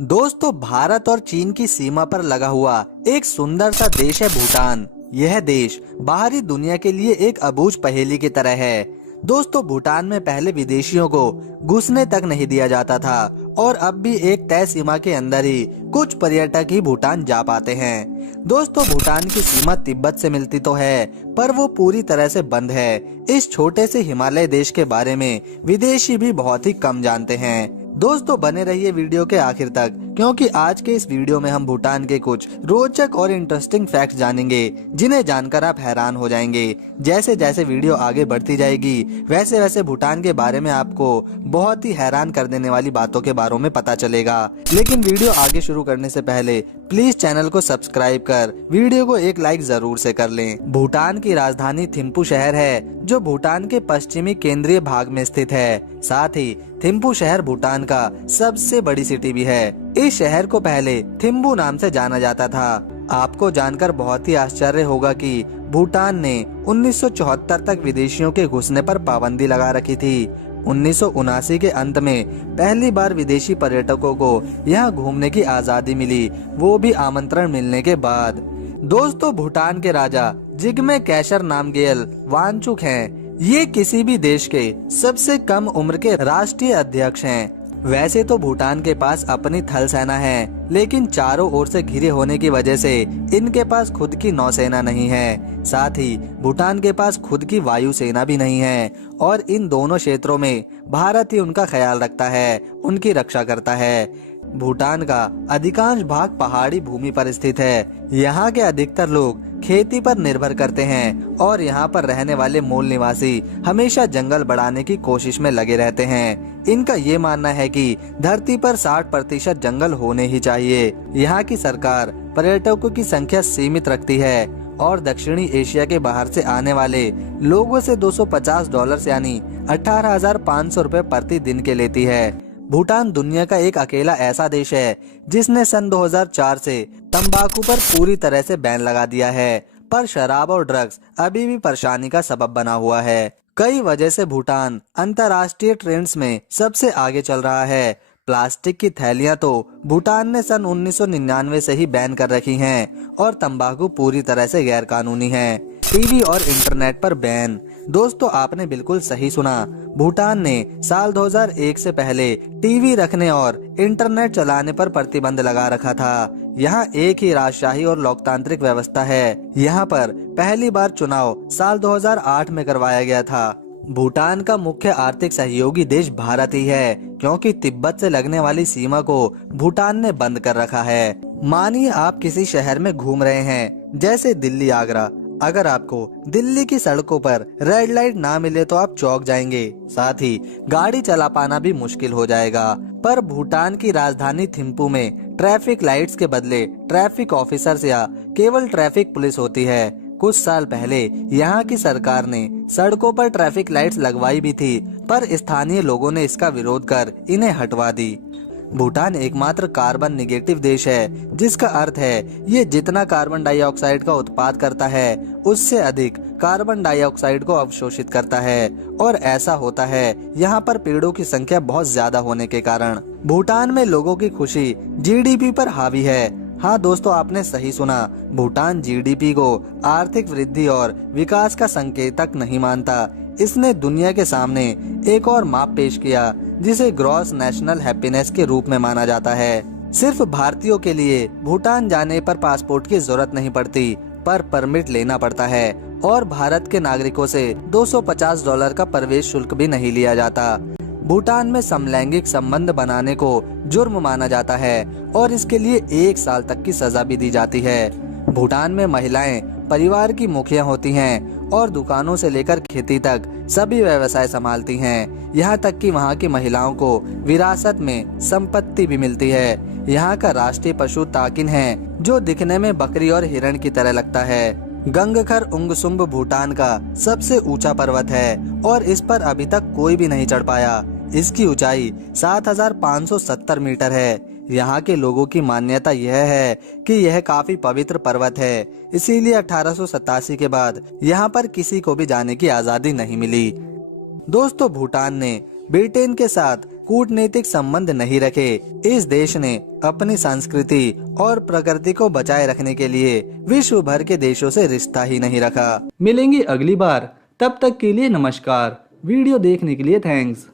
दोस्तों, भारत और चीन की सीमा पर लगा हुआ एक सुंदर सा देश है भूटान। यह देश बाहरी दुनिया के लिए एक अबूझ पहेली की तरह है। दोस्तों, भूटान में पहले विदेशियों को घुसने तक नहीं दिया जाता था और अब भी एक तय सीमा के अंदर ही कुछ पर्यटक ही भूटान जा पाते हैं। दोस्तों, भूटान की सीमा तिब्बत से मिलती तो है, पर वो पूरी तरह से बंद है। इस छोटे से हिमालय देश के बारे में विदेशी भी बहुत ही कम जानते हैं। दोस्तों, बने रहिए वीडियो के आखिर तक, क्योंकि आज के इस वीडियो में हम भूटान के कुछ रोचक और इंटरेस्टिंग फैक्ट्स जानेंगे, जिन्हें जानकर आप हैरान हो जाएंगे। जैसे जैसे वीडियो आगे बढ़ती जाएगी, वैसे वैसे भूटान के बारे में आपको बहुत ही हैरान कर देने वाली बातों के बारे में पता चलेगा। लेकिन वीडियो आगे शुरू करने से पहले प्लीज चैनल को सब्सक्राइब कर वीडियो को एक लाइक जरूर से कर लें। भूटान की राजधानी थिम्पू शहर है, जो भूटान के पश्चिमी केंद्रीय भाग में स्थित है। साथ ही थिम्पू शहर भूटान का सबसे बड़ी सिटी भी है। इस शहर को पहले थिम्बू नाम से जाना जाता था। आपको जानकर बहुत ही आश्चर्य होगा कि भूटान ने 1974 तक विदेशियों के घुसने पर पाबंदी लगा रखी थी। 1979 के अंत में पहली बार विदेशी पर्यटकों को यहाँ घूमने की आजादी मिली, वो भी आमंत्रण मिलने के बाद। दोस्तों, भूटान के राजा जिग्मे कैसर नामग्येल वांगचुक हैं। ये किसी भी देश के सबसे कम उम्र के राष्ट्रीय अध्यक्ष हैं। वैसे तो भूटान के पास अपनी थल सेना है, लेकिन चारों ओर से घिरे होने की वजह से इनके पास खुद की नौसेना नहीं है। साथ ही भूटान के पास खुद की वायु सेना भी नहीं है और इन दोनों क्षेत्रों में भारत ही उनका ख्याल रखता है, उनकी रक्षा करता है। भूटान का अधिकांश भाग पहाड़ी भूमि पर स्थित है। यहाँ के अधिकतर लोग खेती पर निर्भर करते हैं और यहाँ पर रहने वाले मूल निवासी हमेशा जंगल बढ़ाने की कोशिश में लगे रहते हैं। इनका ये मानना है कि धरती पर 60% जंगल होने ही चाहिए। यहाँ की सरकार पर्यटकों की संख्या सीमित रखती है और दक्षिणी एशिया के बाहर से आने वाले लोगों से $250 यानी 18,500 रुपए प्रति दिन के लेती है। भूटान दुनिया का एक अकेला ऐसा देश है जिसने सन 2004 से तंबाकू पर पूरी तरह से बैन लगा दिया है, पर शराब और ड्रग्स अभी भी परेशानी का सबब बना हुआ है। कई वजह से भूटान अंतर्राष्ट्रीय ट्रेंड्स में सबसे आगे चल रहा है। प्लास्टिक की थैलियां तो भूटान ने सन 1999 से ही बैन कर रखी हैं और तंबाकू पूरी तरह से गैर कानूनी है। टीवी और इंटरनेट पर बैन। दोस्तों, आपने बिल्कुल सही सुना। भूटान ने साल 2001 से पहले टीवी रखने और इंटरनेट चलाने पर प्रतिबंध लगा रखा था। यहाँ एक ही राजशाही और लोकतांत्रिक व्यवस्था है। यहाँ पर पहली बार चुनाव साल 2008 में करवाया गया था। भूटान का मुख्य आर्थिक सहयोगी देश भारत ही है, क्योंकि तिब्बत से लगने वाली सीमा को भूटान ने बंद कर रखा है। मानिए आप किसी शहर में घूम रहे हैं, जैसे दिल्ली, आगरा। अगर आपको दिल्ली की सड़कों पर रेड लाइट ना मिले तो आप चौंक जाएंगे, साथ ही गाड़ी चला पाना भी मुश्किल हो जाएगा। पर भूटान की राजधानी थिम्पू में ट्रैफिक लाइट्स के बदले ट्रैफिक ऑफिसर्स या केवल ट्रैफिक पुलिस होती है। कुछ साल पहले यहाँ की सरकार ने सड़कों पर ट्रैफिक लाइट्स लगवाई भी थी, पर स्थानीय लोगों ने इसका विरोध कर इन्हें हटवा दी। भूटान एकमात्र कार्बन निगेटिव देश है, जिसका अर्थ है ये जितना कार्बन डाइऑक्साइड का उत्पाद करता है, उससे अधिक कार्बन डाइऑक्साइड को अवशोषित करता है। और ऐसा होता है यहाँ पर पेड़ों की संख्या बहुत ज्यादा होने के कारण। भूटान में लोगों की खुशी जीडीपी पर हावी है। हाँ दोस्तों, आपने सही सुना। भूटान जीडीपी को आर्थिक वृद्धि और विकास का संकेतक नहीं मानता। इसने दुनिया के सामने एक और माप पेश किया, जिसे ग्रॉस नेशनल हैप्पीनेस के रूप में माना जाता है। सिर्फ भारतीयों के लिए भूटान जाने पर पासपोर्ट की जरूरत नहीं पड़ती, पर परमिट लेना पड़ता है और भारत के नागरिकों से $250 का प्रवेश शुल्क भी नहीं लिया जाता। भूटान में समलैंगिक संबंध बनाने को जुर्म माना जाता है और इसके लिए 1 साल तक की सजा भी दी जाती है। भूटान में महिलाएं परिवार की मुखिया होती हैं और दुकानों से लेकर खेती तक सभी व्यवसाय संभालती हैं। यहाँ तक कि वहाँ की महिलाओं को विरासत में संपत्ति भी मिलती है। यहाँ का राष्ट्रीय पशु ताकिन है, जो दिखने में बकरी और हिरण की तरह लगता है। गंगखर उंगसुम्ब भूटान का सबसे ऊंचा पर्वत है और इस पर अभी तक कोई भी नहीं चढ़ पाया। इसकी ऊंचाई 7,570 मीटर है। यहाँ के लोगों की मान्यता यह है कि यह काफी पवित्र पर्वत है, इसीलिए 1887 के बाद यहाँ पर किसी को भी जाने की आजादी नहीं मिली। दोस्तों, भूटान ने ब्रिटेन के साथ कूटनीतिक संबंध नहीं रखे। इस देश ने अपनी संस्कृति और प्रकृति को बचाए रखने के लिए विश्व भर के देशों से रिश्ता ही नहीं रखा। मिलेंगे अगली बार, तब तक के लिए नमस्कार। वीडियो देखने के लिए थैंक्स।